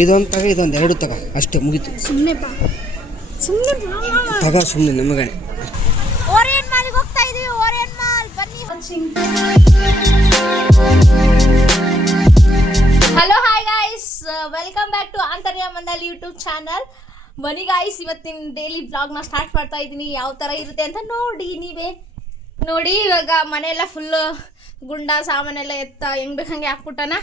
ಇದೊಂದು ತಗ, ಇದೊಂದು ಎರಡು ತಗ, ಅಷ್ಟೇ ಮುಗೀತು. ಸುಮ್ಮನೆ ಬಾ, ಸುಮ್ಮನೆ ತಗ, ಸುಮ್ಮನೆ ನಮಗಣೆ. ಓರಿಯಂಟ್ ಮಾಲ್ಗೆ ಹೋಗ್ತಾ ಇದೀವಿ. ಓರಿಯಂಟ್ ಮಾಲ್ ಬನ್ನಿ. Hello, hi guys, welcome back to Antarya Mandal YouTube channel. ಬನ್ನಿ ಗಾಯ್ಸ್, ಇವತ್ತಿನ ಡೈಲಿ ವ್ಲಾಗ್ನ ಸ್ಟಾರ್ಟ್ ಮಾಡ್ತಾ ಇದ್ದೀನಿ. ಯಾವ ಥರ ಇರುತ್ತೆ ಅಂತ ನೋಡಿ ನೀವೇ ನೋಡಿ. ಇವಾಗ ಮನೆಯೆಲ್ಲ ಫುಲ್ಲು ಗುಂಡ ಸಾಮಾನೆಲ್ಲ ಎತ್ತ ಹೆಂಗೆ ಬೇಕಂಗೆ ಹಾಕ್ಬಿಟ್ಟನ.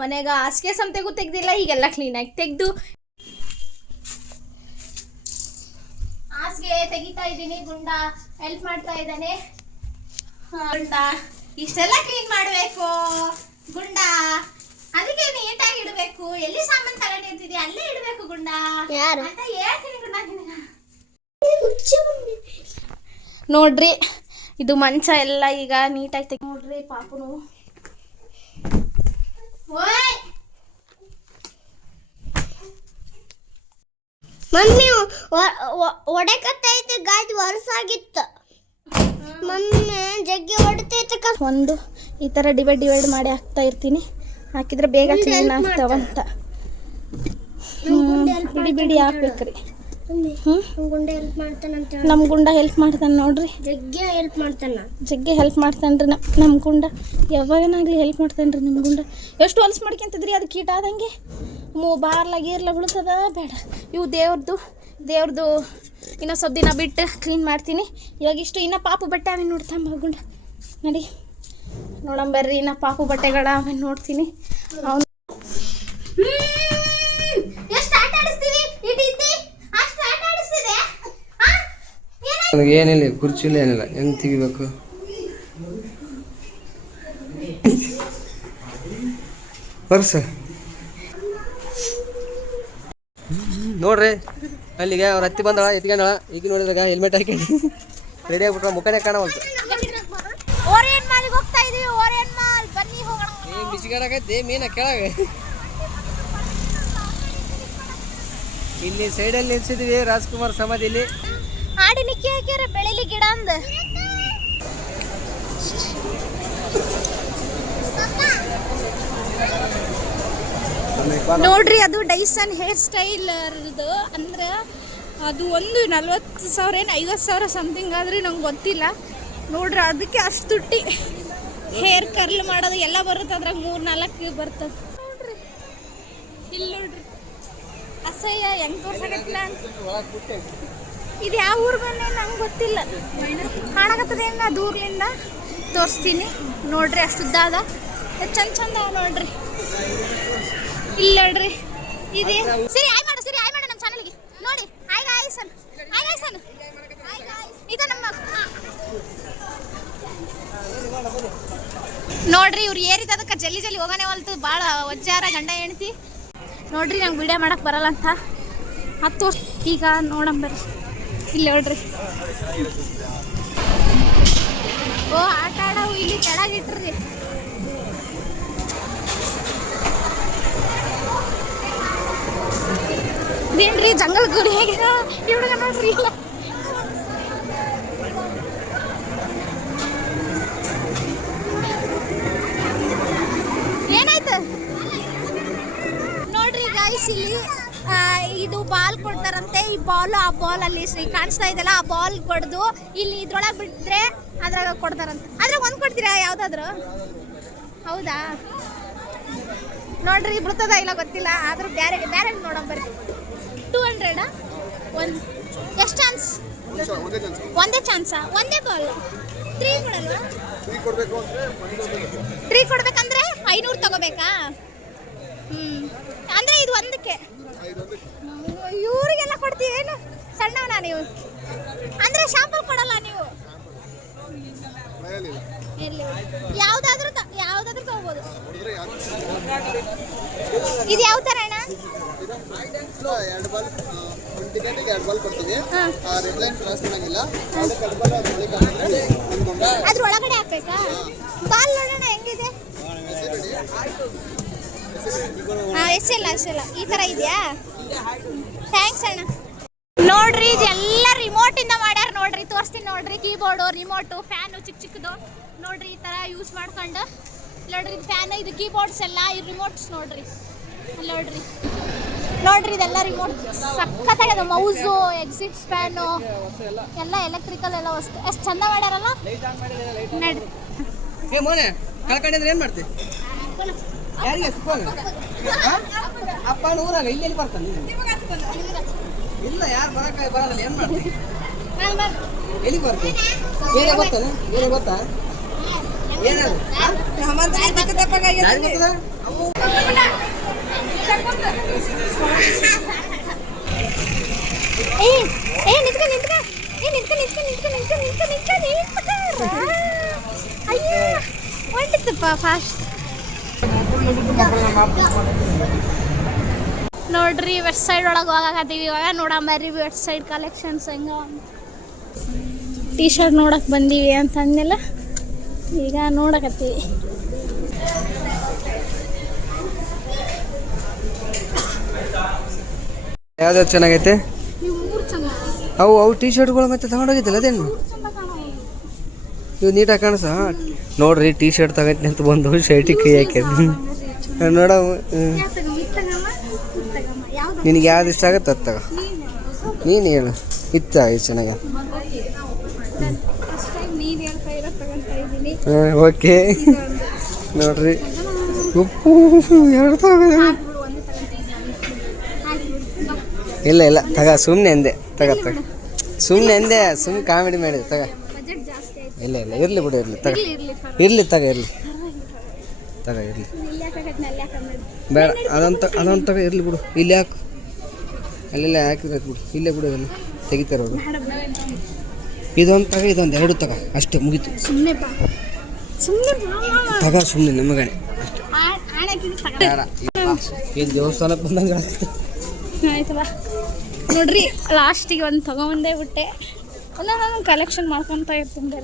ಮನೆಗೆ ಹಾಸಿಗೆ ಸಂತೆಗೂ ತೆಗ್ದಿಲ್ಲ, ಈಗೆಲ್ಲ ಕ್ಲೀನಾಗಿ ತೆಗೆದು ಹಾಸಿಗೆ ತೆಗಿತಾ ಇದ್ದೀನಿ. ಗುಂಡ ಹೆಲ್ಪ್ ಮಾಡ್ತಾ ಇದ್ದಾನೆ. ಗುಂಡ ಇಷ್ಟೆಲ್ಲ ಕ್ಲೀನ್ ಮಾಡಬೇಕು. ಗುಂಡ ಅದಕ್ಕೆ ನೀಟಾಗಿ ಇಡಬೇಕು. ಎಲ್ಲಿ ಸಾಮಾನು ತಗೊಂಡಿರ್ತಿದ್ಯಾ ಅಲ್ಲೇ ಇಡಬೇಕು ಗುಂಡ ಅಂತ ಹೇಳ್ತೀನಿ. ಗುಂಡ ನೋಡ್ರಿ, ಇದು ಮಂಚ ಎಲ್ಲ ಈಗ ನೀಟಾಗಿ ತೆಗಿ. ನೋಡ್ರಿ ಪಾಪುನು ಮಮ್ಮಿ ಹೊಡೆಕತ್ತೈತೆ, ಗಾಡಿ ವರ್ಷಾಗಿತ್ತು. ಮಮ್ಮಿ ಜಗ್ಗಿ ಹೊಡಿತೈತೆ. ಒಂದು ಈ ಥರ ಡಿವೈಡ್ ಮಾಡಿ ಹಾಕ್ತಾ ಇರ್ತೀನಿ. ಹಾಕಿದ್ರೆ ಬೇಗ ಕ್ಲೀನ್ ಆಗ್ತಾವಂತ. ಬಿಡಿ ಹಾಕ್ಬೇಕ್ರಿ. ನಮ್ಮ ಗುಂಡ ಹೆಲ್ಪ್ ಮಾಡ್ತಾನೆ ನೋಡ್ರಿ. ಜಗ್ಗೆ ಹೆಲ್ಪ್ ಮಾಡ್ತಾನ್ರಿ ನಮ್ಮ ಗುಂಡ. ಯಾವಾಗನಾಗ್ಲಿ ಹೆಲ್ಪ್ ಮಾಡ್ತಾನ್ರಿ ನಮ್ಮ ಗುಂಡ. ಎಷ್ಟು ಹೊಲ್ಸ್ ಮಾಡ್ಕೊಂತದ್ರಿ ಅದು ಕೀಟ ಆದಂಗೆ. ಬಾರ್ಲ ಗೀರ್ಲ ಬೀಳ್ತದ ಬೇಡ. ಇವು ದೇವ್ರದ್ದು ಇನ್ನೂ ಸ್ವಲ್ಪ ದಿನ ಬಿಟ್ಟು ಕ್ಲೀನ್ ಮಾಡ್ತೀನಿ. ಇವಾಗ ಇಷ್ಟು ಇನ್ನೂ ಪಾಪು ಬಟ್ಟೆ ಆಮೇಲೆ ನೋಡ್ತಮ್ಮ ಗುಂಡ. ನಡಿ ನೋಡಂಬರ್ರಿ, ಇನ್ನೂ ಪಾಪು ಬಟ್ಟೆಗಳ ಆಮೇಲೆ ನೋಡ್ತೀನಿ. ಅವನು ಏನಿಲ್ಲ, ಕುರ್ಚಿಲ್ಲ, ಏನಿಲ್ಲ. ಹೆಂಗೆ ತೆಗಿಬೇಕು? ವರ್ಷ ನೋಡ್ರಿ, ಅಲ್ಲಿಗೆ ಅವ್ರ ಹತ್ತಿ ಬಂದಳ, ಎತ್ಕೊಂಡಳ. ಈಗ ನೋಡಿದಾಗ ಹೆಲ್ಮೆಟ್ ಹಾಕಿ ರೆಡಿ ಆಗ್ಬಿಟ್ರ, ಮುಖನೇ ಕಾಣವಲ್ತು. ಬಿಸಿಗಾಡಕೈತಿ ಮೀನ ಕೆಳಗ. ಇಲ್ಲಿ ಸೈಡಲ್ಲಿ ನಿಲ್ಸಿದ್ವಿ ರಾಜ್ಕುಮಾರ್ ಸಮಾಧಿಲಿ. ಆಡಿ ನಿಕ್ಕಿ ಹಾಕ್ಯಾರ ಬೆಳಿಲಿ ಗಿಡ ಅಂದ. ನೋಡ್ರಿ, ಅದು ಡೈಸನ್ ಹೇರ್ ಸ್ಟೈಲ್ ಅಂದ್ರೆ ಅದು ಒಂದು 40,000 ಏನು 50,000 ಸಮಥಿಂಗ್ ಆದ್ರೆ ನಂಗೆ ಗೊತ್ತಿಲ್ಲ. ನೋಡ್ರಿ, ಅದಕ್ಕೆ ಅಷ್ಟು ತುಟ್ಟಿ ಹೇರ್ ಕರ್ಲ್ ಮಾಡೋದು ಎಲ್ಲ ಬರುತ್ತೆ. ಅದ್ರಾಗ 3-4 ಬರ್ತದೆ. ನೋಡ್ರಿ ಇಲ್ಲಿ ನೋಡ್ರಿ, ಅಸಹ್ಯ ಹೆಂಗೆ ತೋರ್ಸಕತ್ತಿಲ್ಲ. ಇದು ಯಾವ ಊರು ಬಂದೆ ನಂಗೆ ಗೊತ್ತಿಲ್ಲ. ಕಾಣಕತ್ತದೇನ ದೂರದಿಂದ ತೋರಿಸ್ತೀನಿ. ನೋಡ್ರಿ, ಅಷ್ಟು ಉದ್ದ ಅದ, ಚಂದ ಅವ ನೋಡ್ರಿ. ಇಲ್ಲಿ ನೋಡ್ರಿ, ಇದೆ. ಸರಿ ಆಯ್ ಮಾಡು ನಮ್ಮ ಚಾನಲ್ಗೆ ನೋಡಿ. ಹಾಯ್ ಗಾಯ್ಸ್ ಇದು ನಮ್ಮ ನೋಡ್ರಿ. ಇವ್ರು ಏರಿದ ಅದಕ್ಕೆ ಜಲ್ದಿ ಹೋಗಾನೆ ಹೊಲ್ತು. ಭಾಳ ವಜ್ಜಾರ ಗಂಡ ಹೆಣ್ತಿ. ನೋಡ್ರಿ, ನಂಗೆ ವಿಡಿಯೋ ಮಾಡಕ್ಕೆ ಬರಲ್ಲ ಅಂತ ಹತ್ತು ವರ್ಷ. ಈಗ ನೋಡಂಬರ್ರಿ, ಇಲ್ಲಿ ನೋಡ್ರಿ. ಓ, ಆಟ ಆಡವು ಇಲ್ಲಿ ಕೆಳಗಿಟ್ರಿ. ಇದೇನ್ರಿ ಜಂಗಲ್ ಗುಡಿ ಹೇಗಿದೆ ಈ ಹುಡುಗ ನೋಡ್ರಿ. ಇಲ್ಲ ಏನಾಯ್ತು ನೋಡ್ರಿ ಗಾಯ್ಸ್, ಇಲ್ಲಿ ಇದು ಬಾಲ್ ಕೊಡ್ತಾರಂತೆ. ಈ ಬಾಲ್, ಆ ಬಾಲ್ ಅಲ್ಲಿ ಕಾಣಿಸ್ತಾ ಇದೆಲ್ಲ, ಆ ಬಾಲ್ ಕೊಡ್ದು ಇಲ್ಲಿ ಇದ್ರೊಳಗೆ ಬಿಟ್ಟಿದ್ರೆ ಅದ್ರಾಗ ಕೊಡ್ತಾರಂತೆ. ಅದ್ರಾಗ ಒಂದು ಕೊಡ್ತೀರಾ ಯಾವ್ದಾದ್ರು? ಹೌದಾ? ನೋಡ್ರಿ, ಬಿಡ್ತದ ಇಲ್ಲ ಗೊತ್ತಿಲ್ಲ, ಆದ್ರೂ ಬೇರೆ ನೋಡಂಬರ್ರಿ. 200 ಒಂದು ಎಷ್ಟು ಚಾನ್ಸ್? ಒಂದೇ ಚಾನ್ಸಾ? ಒಂದೇ ಬಾಲ್ 3 ಕೊಡಲ್ವಾ? 3 ಕೊಡ್ಬೇಕಂದ್ರೆ 500 ತಗೋಬೇಕಾ? ಅಂದ್ರೆ ಇದು ಒಂದಕ್ಕೆ ಇವ್ರಿಗೆಲ್ಲ ಕೊಡ್ತೀವೇನು? ಸಣ್ಣವನಾ ನೀವು? ಅಂದ್ರೆ ಶಾಂಪಲ್ ಕೊಡಲ್ಲ ನೀವು? ಯಾವ್ದಾದ್ರೂ ತಗೋಬೋದು. ಇದು ಯಾವ ತರ ಅಣ್ಣ? ಅದ್ರ ಒಳಗಡೆ ಹಾಕ್ಬೇಕಾ? ಬಾಲ್ ನೋಡೋಣ ಹೆಂಗಿದೆ. ಎಷ್ಟಿಲ್ಲ ಈ ತರ ಇದೆಯಾ? ಥ್ಯಾಂಕ್ಸ್ ಅಣ್ಣ. ನೋಡ್ರಿ, ಇದೆಲ್ಲ ರಿಮೋಟ್ ಇಂದ ಮಾಡ್ಯಾರ. ನೋಡ್ರಿ, ತೋರಿಸ್ತೀನಿ ನೋಡ್ರಿ. ಕೀಬೋರ್ಡು, ರಿಮೋಟು, ಫ್ಯಾನು ಚಿಕ್ಕದು ನೋಡ್ರಿ. ಈ ತರ ಯೂಸ್ ಮಾಡ್ಕೊಂಡು ನೋಡ್ರಿ. ಇದು ಫ್ಯಾನ್, ಇದು ಕೀಬೋರ್ಡ್ಸ್ ಎಲ್ಲ, ಈ ರಿಮೋಟ್ಸ್ ನೋಡ್ರಿ. ಅಲ್ಲಿ ನೋಡ್ರಿ, ನೋಡ್ರಿ ಇದೆಲ್ಲ ರಿಮೋಟ್ ಸಖತ್ತಾಗಿದೆ. ಮೌಸು, ಎಕ್ಸಿಟ್ ಸ್ಪ್ಯಾನು ಎಲ್ಲ ಎಲೆಕ್ಟ್ರಿಕಲ್ ಎಲ್ಲ ವಸ್ತು ಎಷ್ಟು ಚಂದ ಮಾಡ್ಯಾರಲ್ಲ. ನಡ್ರಿ ಏ ಮೋನೆ ಕಳ್ಕೊಂಡಿದ್ರೆ ಏನು ಮಾಡ್ತಿ? ಯಾರಿಗೆ ಅಪ್ಪ ಊರಾಗ ಇಲ್ಲಿ ಬರ್ತಾನೆ ಇಲ್ಲ ಯಾರು ಬರಲ್ಲ ಏನು ಮಾಡ್ತಿ? ಎಲ್ಲಿ ಬರ್ತೀವಿ? ಬೇರೆ ಗೊತ್ತಾನ? ಬೇರೆ ಗೊತ್ತಾ? ಏನಾದ್ರು ಹೊಂಟಿತ್ತಪ್ಪ ಫಾಸ್ಟ್. ನೋಡ್ರಿ ವೆಸ್ಟ್ ಸೈಡ್ ಒಳಗೆ ಹೋಗಾಕತ್ತೀವಿ. ಇವಾಗ ನೋಡಂಬರ್ರಿ ವೆಸ್ಟ್ ಸೈಡ್ ಕಲೆಕ್ಷನ್ಸ್ ಹೆಂಗ. ಟೀ ಶರ್ಟ್ ನೋಡಕ್ ಬಂದೀವಿ ಅಂತ ಅಂದೆಲ್ಲ ಈಗ ನೋಡಕತ್ತೀವಿ. ಯಾವ್ದಾದ್ರು ಚೆನ್ನಾಗೈತೆ? ಅವು ಟೀ ಶರ್ಟ್ಗಳು ಮತ್ತೆ ತಗೊಂಡೋಗಿದ್ದಲ್ಲ ಅದೇನು ಇವು ನೀಟಾಗಿ ಕಾಣಿಸ. ನೋಡ್ರಿ ಟೀ ಶರ್ಟ್ ತಗೈತಿ ಅಂತ ಬಂದು ಶರ್ಟಿಗೆ ಕೈ ಹಾಕ್ಯದ ನೋಡ. ನಿನಗೆ ಯಾವ್ದು ಇಷ್ಟ ಆಗತ್ತೆ ಅದು ತಗೋ. ನೀನು ಹೇಳು ಇತ್ತ ಇದು ಚೆನ್ನಾಗ. ಹಾಂ ಓಕೆ ನೋಡ್ರಿ ಉಪ್ಪು ಎರಡು ತಗೋದ. ಇಲ್ಲ ಇಲ್ಲ ತಗ ಸುಮ್ಮನೆ ಎಂದೆ ತಗ ಸುಮ್ಮನೆ ಎಂದೆ ಸುಮ್ಮನೆ ಕಾಮಿಡಿ ಮಾಡಿದೆ ತಗ. ಇಲ್ಲ ಇಲ್ಲ ಇರಲಿ ಬಿಡು ಇರಲಿ ತಗ ಇರಲಿ ತಗ ಇರಲಿ ತಗ ಇರಲಿ ಬೇಡ ಅದೊಂದು ತಗ ಇರಲಿ ಬಿಡು. ಇಲ್ಲಿ ಹಾಕು ಅಲ್ಲೆಲ್ಲ ಹಾಕಿದ್ರೆ ಬಿಡು ಇಲ್ಲೇ ಬಿಡು ಎಲ್ಲ ತೆಗಿತಾರೋದು. ಇದೊಂದು ತಗ ಇದೊಂದು ಎರಡು ತಗ ಅಷ್ಟೇ ಮುಗೀತು. ತಗ ಸುಮ್ಮನೆ ನಮಗಣೆ ಬೇಡ. ಏನು ದೇವಸ್ಥಾನಕ್ಕೆ ಬಂದಂಗೆ ಆಯ್ತಲ್ಲ. ನೋಡ್ರಿ ಲಾಸ್ಟಿಗೆ ಒಂದು ತಗೊಂಬಂದೇ ಬಿಟ್ಟೆ. ನಾನು ಕಲೆಕ್ಷನ್ ಮಾಡ್ಕೊತ ಇರ್ತೀನಿ.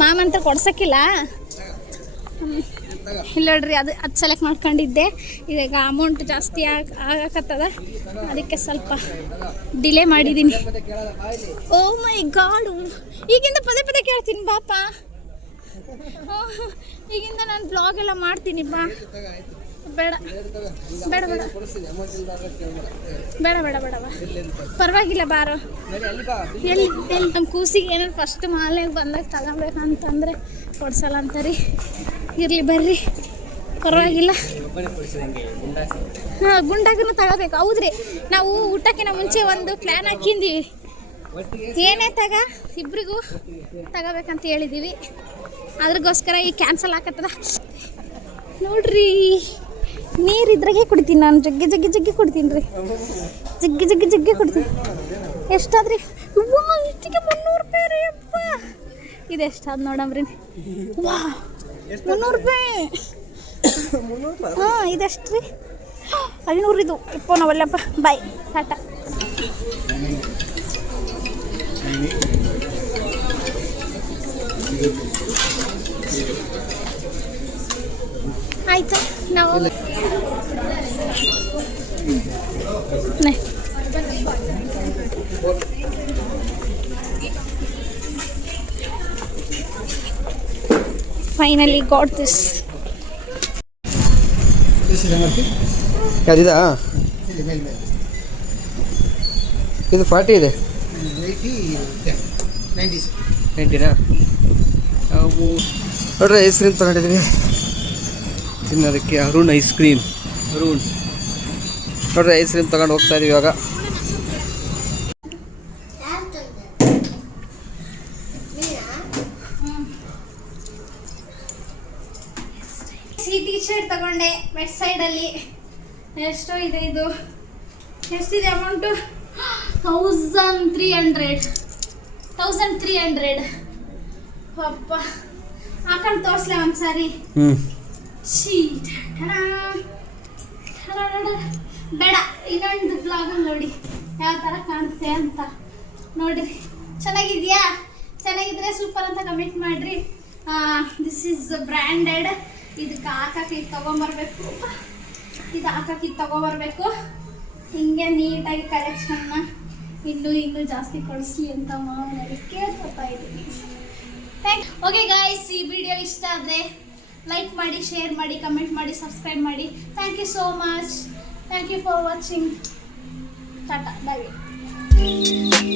ಮಾಮಂತ ಕೊಡ್ಸಕ್ಕಿಲ್ಲ. ಇಲ್ಲ ನೋಡ್ರಿ ಅದು ಸೆಲೆಕ್ಟ್ ಮಾಡ್ಕೊಂಡಿದ್ದೆ. ಈಗ ಅಮೌಂಟ್ ಜಾಸ್ತಿ ಆಗಕತ್ತದ, ಅದಕ್ಕೆ ಸ್ವಲ್ಪ ಡಿಲೇ ಮಾಡಿದ್ದೀನಿ. ಓ ಮೈ ಗಾಡ್, ಈಗಿಂದ ಪದೇ ಪದೇ ಕೇಳ್ತೀನಿ ಬಾಪ. ಈಗಿಂದ ನಾನು ಬ್ಲಾಗ್ ಎಲ್ಲ ಮಾಡ್ತೀನಿ ಬಾ. ಬೇಡ ಬೇಡ ಬೇಡ ಬೇಡ ಬೇಡ ಬೇಡ ಪರವಾಗಿಲ್ಲ ಬಾರೋ. ಎಲ್ಲಿ ಎಲ್ಲಿ ನಮ್ಮ ಕೂಸಿಗೆ ಏನಾದ್ರು ಫಸ್ಟ್ ಮಾಲೆಗೆ ಬಂದಾಗ ತಗೋಬೇಕಂತಂದರೆ ಕೊಡ್ಸಲ್ಲ ಅಂತಾರಿ. ಇರಲಿ ಬರ್ರಿ ಪರವಾಗಿಲ್ಲ. ಹಾಂ ಗುಂಡಾಗೂ ತಗೋಬೇಕು. ಹೌದ್ರಿ, ನಾವು ಊಟಕ್ಕಿಂತ ಮುಂಚೆ ಒಂದು ಪ್ಲ್ಯಾನ್ ಹಾಕಿದ್ದೀವಿ. ಏನೇ ಇಬ್ರಿಗೂ ತಗೋಬೇಕಂತ ಹೇಳಿದ್ದೀವಿ. ಅದ್ರಗೋಸ್ಕರ ಈಗ ಕ್ಯಾನ್ಸಲ್ ಆಗತ್ತದ. ನೋಡ್ರಿ ನೀರು ಇದ್ರಾಗೆ ಕುಡಿತೀನಿ ನಾನು. ಜಗ್ಗಿ ಜಗ್ಗಿ ಜಗ್ಗಿ ಕುಡಿತೀನಿ ರೀ. ಜಗ್ಗಿ ಜಗ್ಗಿ ಜಗ್ಗಿ ಕುಡಿತೀನಿ. ಎಷ್ಟಾದ್ರಿ? ಇಷ್ಟಿಗೆ 300 ರೂಪಾಯಿ ರೀ ಅಪ್ಪ. ಇದೆಷ್ಟಾದ್ ನೋಡಮ್ರಿ. ವಾ 300 ರೂಪಾಯಿ. ಹಾಂ ಇದೆಷ್ಟು ರೀ? 500 ಇದು. ಇಪ್ಪ ನಾವಲ್ಲಪ್ಪ. ಬಾಯ್ ಟಾಟಾ. ಆಯ್ತಾ ನಾವು ಫೈನಲಿ ಗಾಟ್ ದಿಸ್. ಯಾವುದಿದಾ? ಇದು 40 ಇದೆ. 90ನಾ? ನೋಡ್ರಿ ಐಸ್ ಕ್ರೀಮ್ ತಗೊಂಡಿದ್ವಿ ತಿನ್ನೋದಕ್ಕೆ. Arun ice cream. ಅರುಣ್ ನೋಡ್ರಿ ಐಸ್ ಕ್ರೀಮ್ ತಗೊಂಡು ಹೋಗ್ತಾ ಇದೀವಿ ಇವಾಗ. ಟೀ ಶರ್ಟ್ ತಗೊಂಡೆ ವೆಸ್ಟ್ ಸೈಡಲ್ಲಿ. ಎಷ್ಟೋ ಇದೆ ಇದು? ಎಷ್ಟಿದೆ ಅಮೌಂಟು? 1300. ಅಪ್ಪ ಹಾಕೊಂಡು ತೋರಿಸ್ಲೆ ಒಂದ್ಸಾರಿ. ಬೇಡ, ಇನ್ನೊಂದು ಬ್ಲಾಗಲ್ಲಿ ನೋಡಿ ಯಾವ ಥರ ಕಾಣುತ್ತೆ ಅಂತ. ನೋಡ್ರಿ ಚೆನ್ನಾಗಿದೆಯಾ? ಚೆನ್ನಾಗಿದ್ರೆ ಸೂಪರ್ ಅಂತ ಕಮೆಂಟ್ ಮಾಡಿರಿ. This is branded. ಇದಕ್ಕೆ ಹಾಕಕ್ಕೆ ಇದು ತೊಗೊಂಬರ್ಬೇಕು. ಇದು ಹಾಕಕ್ಕೆ ಇದು ತೊಗೊಬರ್ಬೇಕು. ಹಿಂಗೆ ನೀಟಾಗಿ ಕಲೆಕ್ಷನ್ನ ಇನ್ನೂ ಜಾಸ್ತಿ ಕೊಡಿಸ್ಲಿ ಅಂತ ಮಾವನಲ್ಲಿ ಕೇಳ್ಕೊತಾ ಇದ್ದೀನಿ. ಓಕೆ ಗಾಯ್ಸ್, ಈ ವಿಡಿಯೋ ಇಷ್ಟ ಆದರೆ ಲೈಕ್ ಮಾಡಿ, ಶೇರ್ ಮಾಡಿ, ಕಮೆಂಟ್ ಮಾಡಿ, ಸಬ್ಸ್ಕ್ರೈಬ್ ಮಾಡಿ. Thank you so much. Thank you for watching. Tata, bye.